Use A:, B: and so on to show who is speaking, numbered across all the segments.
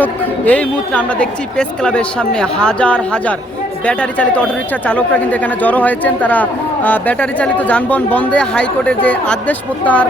A: দর্শক, এই মুহূর্তে আমরা দেখছি প্রেস ক্লাবের সামনে হাজার হাজার ব্যাটারি চালিত অটোরিকশা চালকরা কিন্তু এখানে জড়ো হয়েছেন। তারা ব্যাটারি চালিত যানবাহন বন্ধে হাইকোর্টের যে আদেশ প্রত্যাহার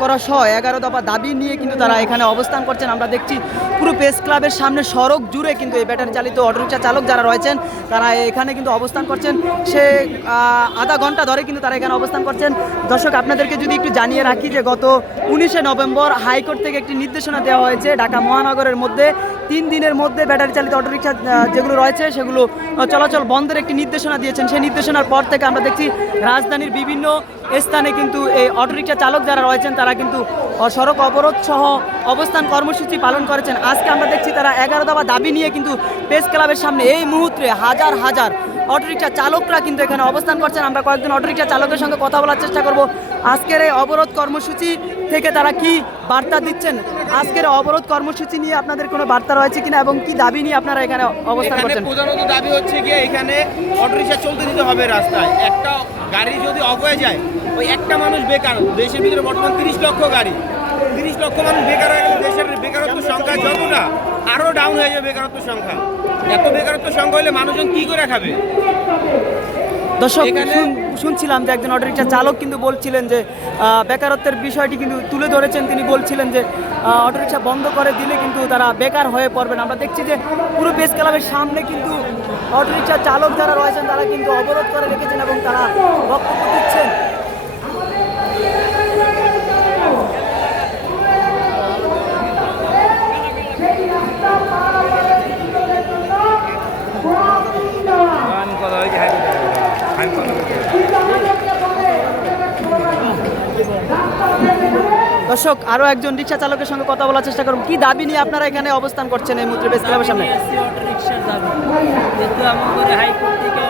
A: করা সহ এগারো দফা দাবি নিয়ে কিন্তু তারা এখানে অবস্থান করছেন। আমরা দেখছি পুরো প্রেস ক্লাবের সামনে সড়ক জুড়ে কিন্তু এই ব্যাটারি চালিত অটোরিকশা চালক যারা রয়েছেন, তারা এখানে কিন্তু অবস্থান করছেন। সে আধা ঘণ্টা ধরে কিন্তু তারা এখানে অবস্থান করছেন। দর্শক, আপনাদেরকে যদি একটু জানিয়ে রাখি যে গত উনিশে নভেম্বর হাইকোর্ট থেকে একটি নির্দেশনা দেওয়া হয়েছে ঢাকা মহানগরের মধ্যে। তিন দিনের মধ্যে ব্যাটারি চালিত অটোরিকশা আহ, যেগুলো রয়েছে সেগুলো চলাচল বন্ধের একটি নির্দেশনা দিয়েছেন। সেই নির্দেশনার পর থেকে আমরা দেখছি রাজধানীর বিভিন্ন স্থানে কিন্তু এই অটোরিকশা চালক যারা রয়েছেন তারা কিন্তু সড়ক অবরোধ সহ অবস্থান কর্মসূচি পালন করেছেন। আজকে আমরা দেখছি তারা এগারো দফা দাবি নিয়ে কিন্তু প্রেস ক্লাবের সামনে এই মুহূর্তে হাজার হাজার অটোরিকশা চালকরা কিন্তু এখানে অবস্থান করছেন। আমরা কয়েকজন অটোরিকশা চালকের সঙ্গে কথা বলার চেষ্টা করব। আজকের এই অবরোধ কর্মসূচি থেকে তারা কি বার্তা দিচ্ছেন? আজকের অবরোধ কর্মসূচি নিয়ে আপনাদের কোনো বার্তা রয়েছে কিনা এবং কি দাবি নিয়ে আপনারা এখানে অবস্থান করছেন?
B: প্রধানত দাবি হচ্ছে গিয়ে এখানে অটোরিকশা চলতে দিতে হবে রাস্তায়। একটা গাড়ি যদি অফ হয়ে যায় ওই একটা মানুষ বেকার। দেশের ভিতরে বর্তমান তিরিশ লক্ষ গাড়ি। তিরিশ লক্ষ মানুষ বেকার হয়ে গেলে দেশের বেকারত্ব সংখ্যা যতটা আরও ডাউন হয়ে যাবে বেকারত্ব সংখ্যা। এত বেকারত্ব সংখ্যা হলে মানুষজন কি করে খাবে?
A: দর্শক শুনছিলাম যে একজন অটোরিকশা চালক কিন্তু বলছিলেন যে বেকারত্বের বিষয়টি কিন্তু তুলে ধরেছেন। তিনি বলছিলেন যে আহ, অটোরিকশা বন্ধ করে দিলে কিন্তু তারা বেকার হয়ে পড়বেন। আমরা দেখছি যে পুরো প্রেস ক্লাবের সামনে কিন্তু অটোরিকশা চালক যারা রয়েছেন তারা কিন্তু অবরোধ করে রেখেছেন এবং তারা বক্তব্য দিচ্ছেন। দর্শক আরও একজন রিক্সা চালকের সঙ্গে কথা বলার চেষ্টা করুন। কি দাবি নিয়ে আপনারা এখানে অবস্থান করছেন এই মুহূর্তে প্রেস ক্লাবের সামনে?
C: অটো রিক্সার থেকে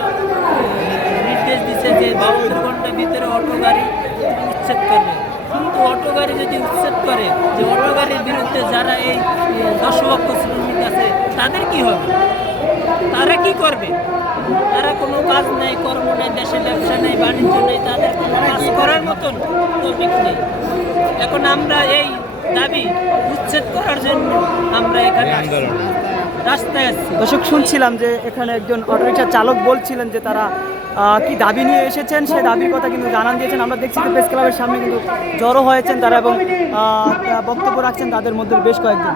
C: নির্দেশ দিচ্ছে যে বাহাত্তর ঘণ্টার ভিতরে অটো গাড়ি উচ্ছেদ করবে। কিন্তু অটো গাড়ি যদি উচ্ছেদ করে, যে অটো গাড়ির বিরুদ্ধে যারা এই দশ লক্ষ শ্রমিক আছে, তাদের কি হবে? তারা কি করবে? তারা কোনো কাজ নেই কর্ম নেই দেশে ব্যবসা নেই বাণিজ্য নেই তাদের কোনো কাজ করার মতন টপিক নেই। এখন আমরা এই দাবি উচ্ছেদ করার জন্য আমরা এখানে। রাস্তায় আসছি
A: দর্শক শুনছিলাম যে এখানে একজন অটোরিকশা চালক বলছিলেন যে তারা আহ, কি দাবি নিয়ে এসেছেন? সেই দাবির কথা কিন্তু জানান দিয়েছেন। আমরা দেখছি যে প্রেস ক্লাবের সামনে কিন্তু জড়ো হয়েছেন তারা এবং আহ, বক্তব্য রাখছেন তাদের মধ্যে বেশ কয়েকজন।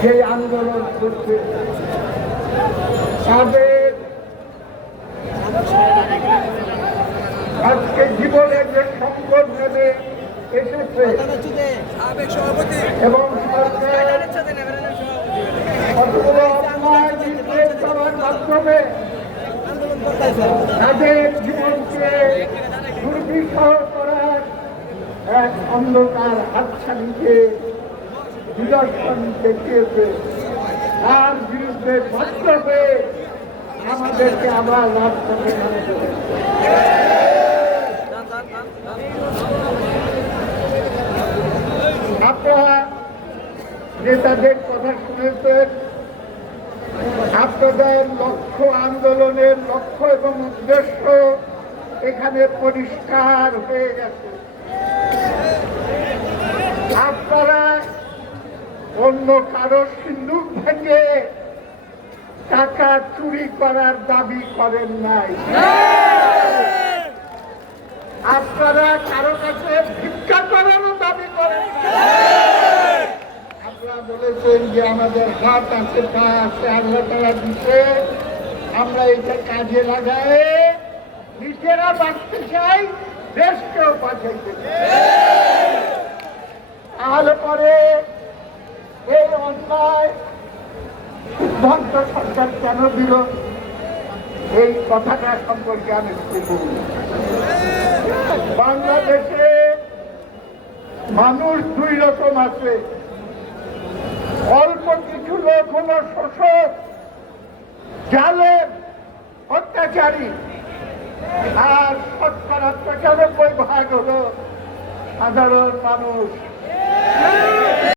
D: যে আন্দোলন করছে। তাদের আজকে জীবনের যে সংকট নেমে এসেছে এবং মাধ্যমে তাদের জীবনকে দুর্বিষহ করার এক অন্ধকার হাতছানিকে নিদর্শন দেখিয়েছে। তার বিরুদ্ধে বাধ্য হয়ে আমাদেরকে আবার রাজপথে নামতে আপনারা নেতাদের কথা শুনেছেন। আপনাদের লক্ষ্য আন্দোলনের লক্ষ্য এবং উদ্দেশ্য এখানে পরিষ্কার হয়ে গেছে। আপনারা অন্য কারও সিন্ধুক থেকে টাকা চুরি করার দাবি করেন নাই। আপনারা কারও কাছে ভিক্ষা করারও দাবি করেন আপনারা বলেছেন যে আমাদের হাত আছে, পা আছে, আল্লাহ তারা দিতে আমরা এটা কাজে লাগাই, নিজেরা বাঁচতে চাই, দেশকেও বাঁচাইতে চাই। তাহলে পরে এই সিদ্ধান্ত সরকার কেন দিল? এই কথাটা সম্পর্কে আমি বলি। বাংলাদেশে মানুষ দুই রকম আছে। অল্প কিছু লোক হলো শোষক জালের অত্যাচারী। আর শতকরা পঁচানব্বই ভাগ হলো সাধারণ মানুষ।